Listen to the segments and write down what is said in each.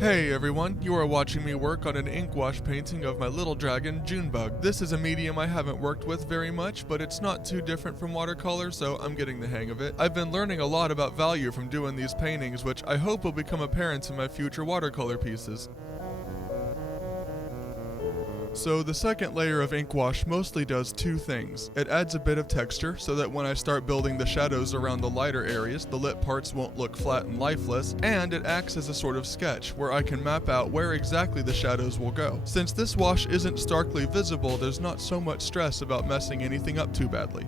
Hey everyone, you are watching me work on an ink wash painting of my little dragon, Junebug. This is a medium I haven't worked with very much, but it's not too different from watercolor, so I'm getting the hang of it. I've been learning a lot about value from doing these paintings, which I hope will become apparent in my future watercolor pieces. So the second layer of ink wash mostly does two things. It adds a bit of texture so that when I start building the shadows around the lighter areas, the lit parts won't look flat and lifeless, and it acts as a sort of sketch where I can map out where exactly the shadows will go. Since this wash isn't starkly visible, there's not so much stress about messing anything up too badly.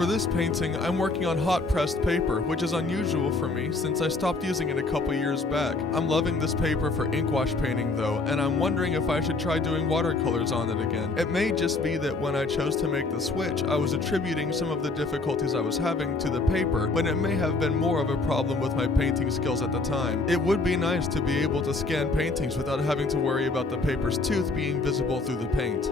For this painting, I'm working on hot pressed paper, which is unusual for me since I stopped using it a couple years back. I'm loving this paper for ink wash painting though, and I'm wondering if I should try doing watercolors on it again. It may just be that when I chose to make the switch, I was attributing some of the difficulties I was having to the paper, when it may have been more of a problem with my painting skills at the time. It would be nice to be able to scan paintings without having to worry about the paper's tooth being visible through the paint.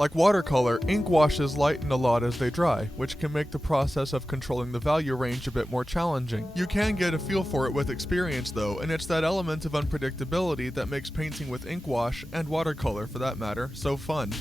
Like watercolor, ink washes lighten a lot as they dry, which can make the process of controlling the value range a bit more challenging. You can get a feel for it with experience though, and it's that element of unpredictability that makes painting with ink wash, and watercolor for that matter, so fun.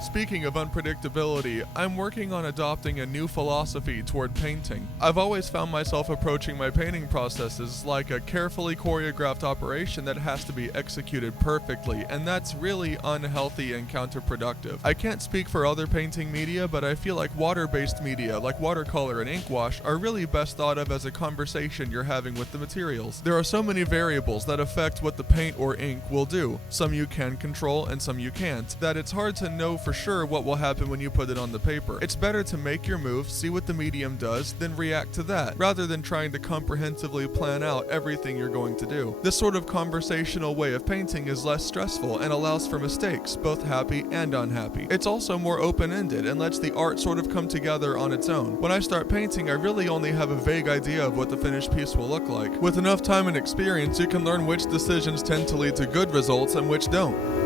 Speaking of unpredictability, I'm working on adopting a new philosophy toward painting. I've always found myself approaching my painting processes like a carefully choreographed operation that has to be executed perfectly, and that's really unhealthy and counterproductive. I can't speak for other painting media, but I feel like water-based media like watercolor and ink wash are really best thought of as a conversation you're having with the materials. There are so many variables that affect what the paint or ink will do. Some you can control and some you can't, that it's hard to know for sure what will happen when you put it on the paper. It's better to make your move, see what the medium does, then react to that, rather than trying to comprehensively plan out everything you're going to do. This sort of conversational way of painting is less stressful and allows for mistakes, both happy and unhappy. It's also more open-ended and lets the art sort of come together on its own. When I start painting, I really only have a vague idea of what the finished piece will look like. With enough time and experience, you can learn which decisions tend to lead to good results and which don't.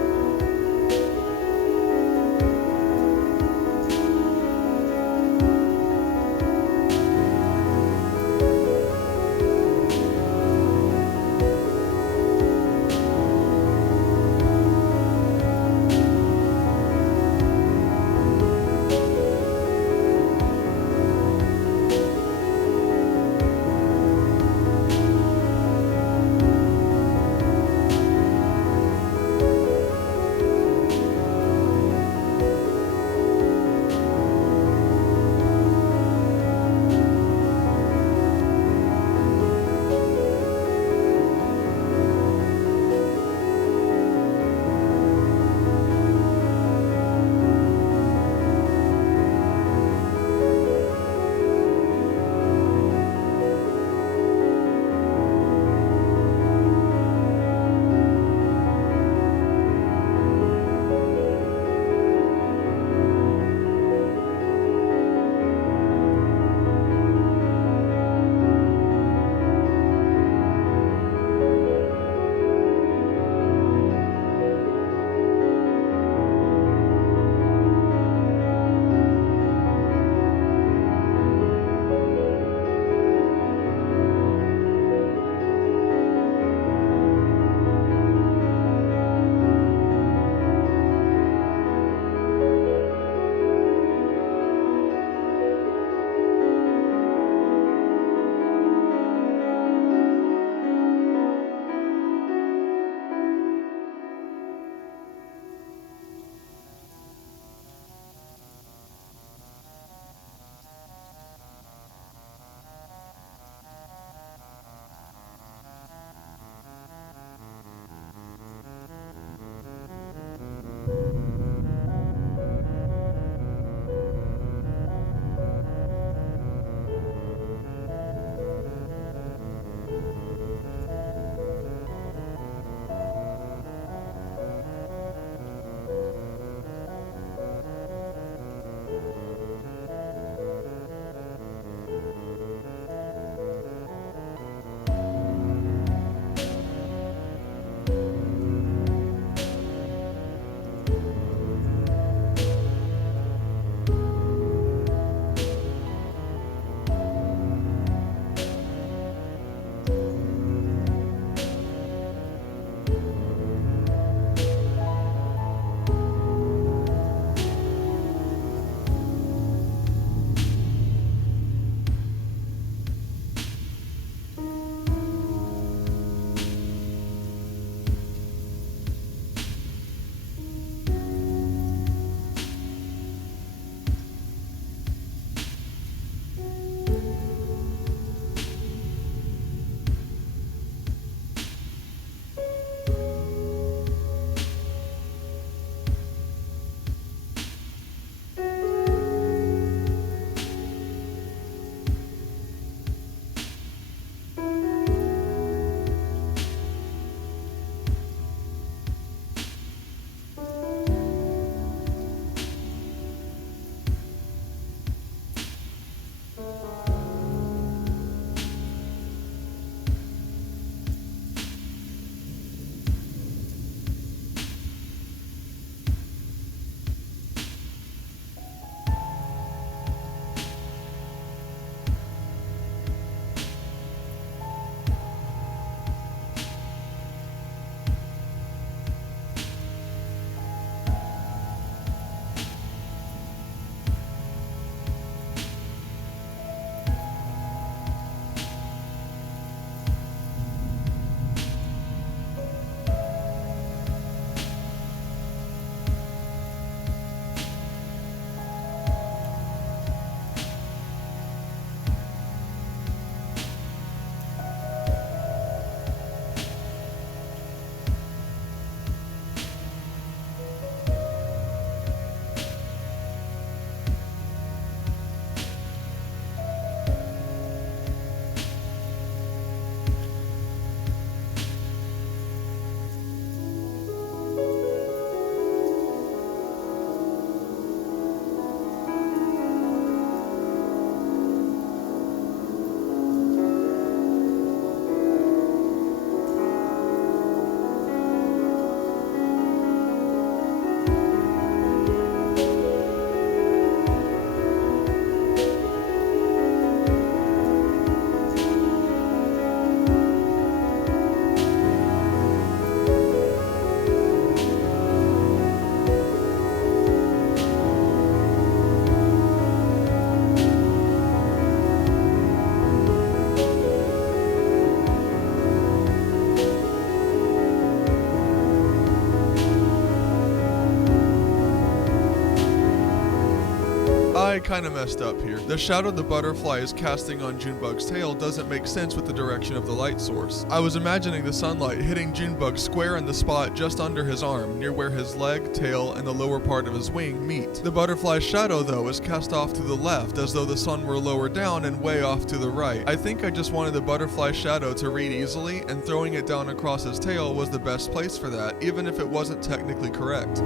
I kinda messed up here. The shadow the butterfly is casting on Junebug's tail doesn't make sense with the direction of the light source. I was imagining the sunlight hitting Junebug square in the spot just under his arm, near where his leg, tail, and the lower part of his wing meet. The butterfly's shadow, though, is cast off to the left, as though the sun were lower down and way off to the right. I think I just wanted the butterfly's shadow to read easily, and throwing it down across his tail was the best place for that, even if it wasn't technically correct.